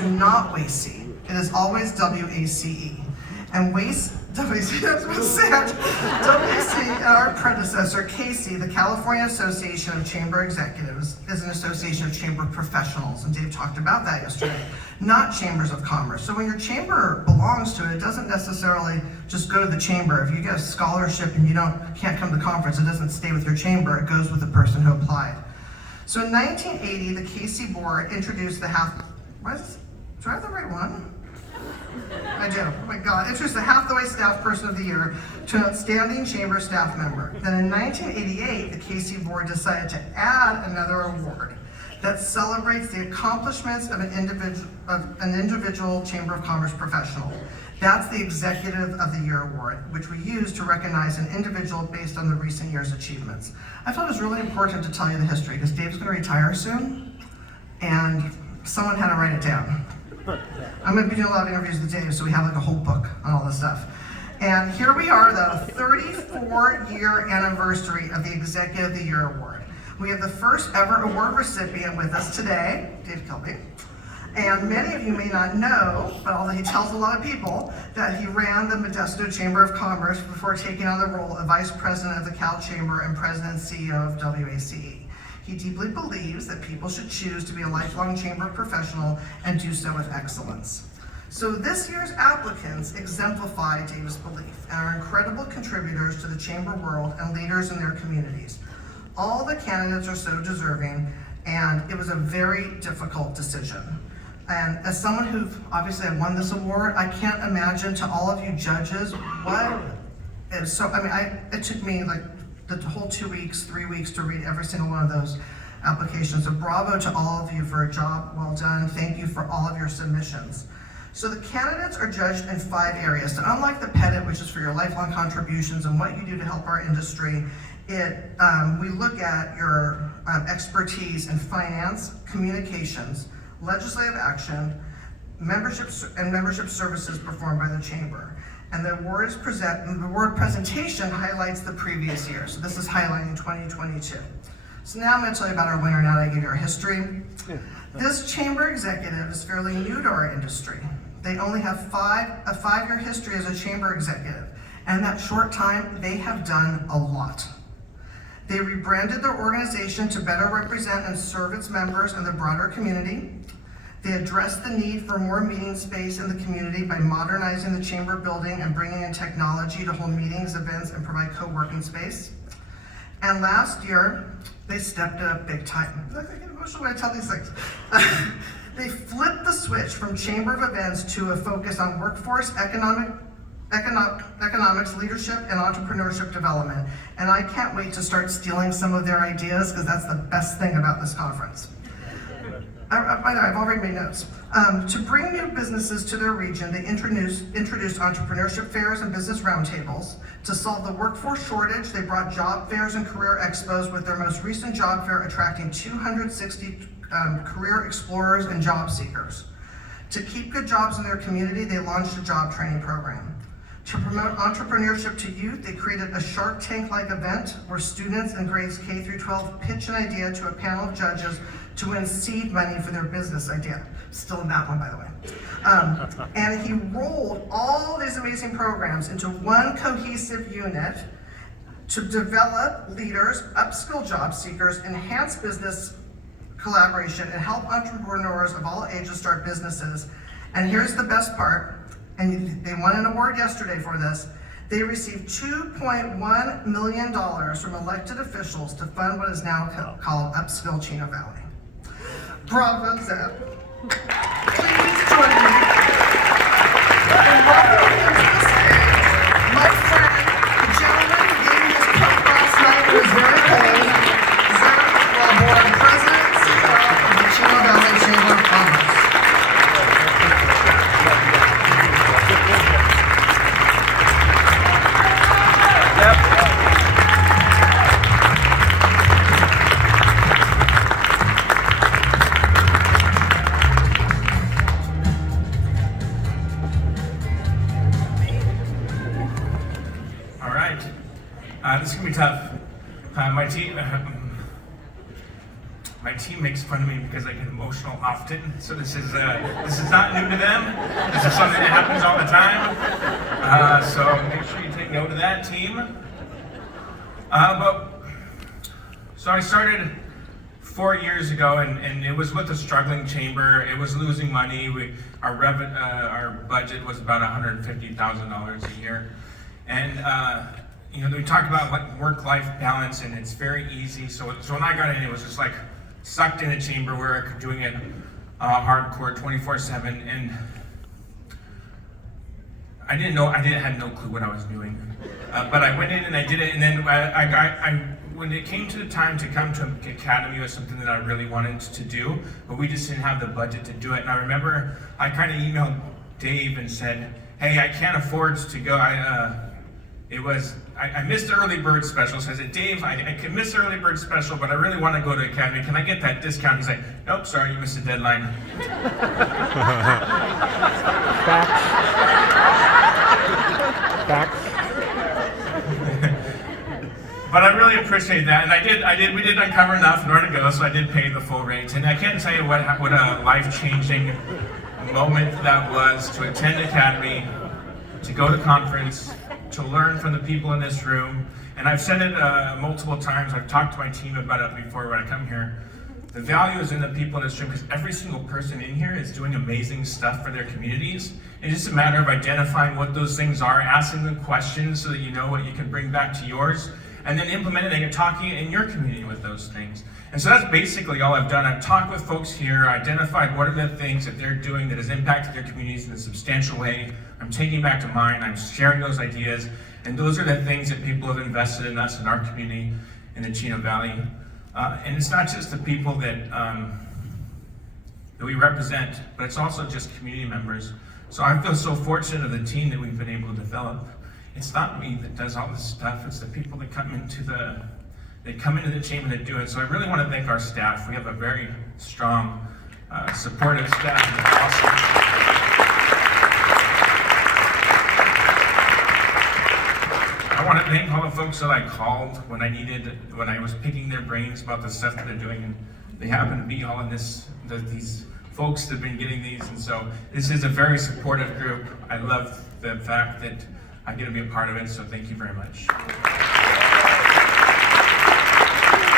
is not WACE. It is always WACE. And WACE, WACE, and our predecessor, CASE, the California Association of Chamber Executives, is an association of chamber professionals, and Dave talked about that yesterday, not chambers of commerce. So when your chamber belongs to it, it doesn't necessarily just go to the chamber. If you get a scholarship and you can't come to the conference, it doesn't stay with your chamber, it goes with the person who applied. So in 1980, the CASE board introduced the do I have the right one? I do, oh my God. Introduced the Hathaway Staff Person of the Year to an outstanding chamber staff member. Then in 1988, the CASE board decided to add another award that celebrates the accomplishments of an individual Chamber of Commerce professional. That's the Executive of the Year award, which we use to recognize an individual based on the recent year's achievements. I thought it was really important to tell you the history because Dave's going to retire soon, and someone had to write it down. I'm going to be doing a lot of interviews with Dave, so we have like a whole book on all this stuff. And here we are, the 34-year anniversary of the Executive of the Year award. We have the first ever award recipient with us today, Dave Kilby. And many of you may not know, but although he tells a lot of people, that he ran the Modesto Chamber of Commerce before taking on the role of Vice President of the Cal Chamber and President and CEO of WACE. He deeply believes that people should choose to be a lifelong chamber professional and do so with excellence. So this year's applicants exemplify Dave's belief and are incredible contributors to the chamber world and leaders in their communities. All the candidates are so deserving, and it was a very difficult decision. And as someone who obviously have won this award, I can't imagine to all of you judges what is so, it took me like the whole 2 weeks, 3 weeks to read every single one of those applications. So bravo to all of you for a job well done. Thank you for all of your submissions. So the candidates are judged in 5 areas. So unlike the Pettit, which is for your lifelong contributions and what you do to help our industry, we look at your expertise in finance, communications, legislative action, membership services performed by the chamber. And the award presentation highlights the previous year. So this is highlighting 2022. So now I'm going to tell you about our winner now that I give you our history. This chamber executive is fairly new to our industry. They only have a 5-year history as a chamber executive. And in that short time, they have done a lot. They rebranded their organization to better represent and serve its members and the broader community. They addressed the need for more meeting space in the community by modernizing the chamber building and bringing in technology to hold meetings, events, and provide co-working space. And last year, they stepped it up big time. I get emotional when I tell these things. They flipped the switch from Chamber of Events to a focus on workforce, economics, leadership, and entrepreneurship development. And I can't wait to start stealing some of their ideas because that's the best thing about this conference. I've already made notes. To bring new businesses to their region, they introduced entrepreneurship fairs and business roundtables. To solve the workforce shortage, they brought job fairs and career expos, with their most recent job fair attracting 260 career explorers and job seekers. To keep good jobs in their community, they launched a job training program. To promote entrepreneurship to youth, they created a Shark Tank-like event where students in grades K through 12 pitch an idea to a panel of judges to win seed money for their business idea. Still in that one, by the way. And he rolled all these amazing programs into one cohesive unit to develop leaders, upskill job seekers, enhance business collaboration, and help entrepreneurs of all ages start businesses. And here's the best part, and they won an award yesterday for this. They received $2.1 million from elected officials to fund what is now called Upskill Chino Valley. Bravo, Zeb. Please join me in welcoming to the stage my friend, the gentleman who gave me his cup last night, who is very old, Zeb Welborn, President and CEO of the Chino Valley Chamber of Commerce. This is going to be tough. My team, My team makes fun of me because I get emotional often, so this is not new to them. This is something that happens all the time. So make sure you take note of that, team. So I started 4 years ago, and it was with a struggling chamber. It was losing money. Our budget was about $150,000 a year, and we talk about like work-life balance, and it's very easy. So when I got in, it was just like sucked in a chamber work, doing it hardcore 24/7, and I had no clue what I was doing. But I went in and I did it, and then when it came to the time to come to Academy, it was something that I really wanted to do, but we just didn't have the budget to do it. And I remember I kind of emailed Dave and said, hey, I can't afford to go. I missed the early bird special, so I said, Dave, I can miss the early bird special, but I really want to go to Academy. Can I get that discount? He's like, nope, sorry, you missed the deadline. Facts. But I really appreciate that, and we did uncover enough in order to go, so I did pay the full rate. And I can't tell you what a life-changing moment that was to attend Academy, to go to conference, to learn from the people in this room. And I've said it multiple times. I've talked to my team about it before when I come here. The value is in the people in this room, because every single person in here is doing amazing stuff for their communities. It's just a matter of identifying what those things are, asking them questions so that you know what you can bring back to yours, and then implementing and talking in your community with those things. And so that's basically all I've done. I've talked with folks here, identified what are the things that they're doing that has impacted their communities in a substantial way. I'm taking back to mine, I'm sharing those ideas, and those are the things that people have invested in us in our community in the Chino Valley. And it's not just the people that we represent, but it's also just community members. So I feel so fortunate of the team that we've been able to develop. It's not me that does all this stuff, it's the people that come into the chamber that do it. So I really want to thank our staff. We have a very strong, supportive staff. Awesome. I want to thank all the folks that I called when I was picking their brains about the stuff that they're doing, and they happen to be all in these folks that have been getting these, and so this is a very supportive group. I love the fact that I get to be a part of it, so thank you very much.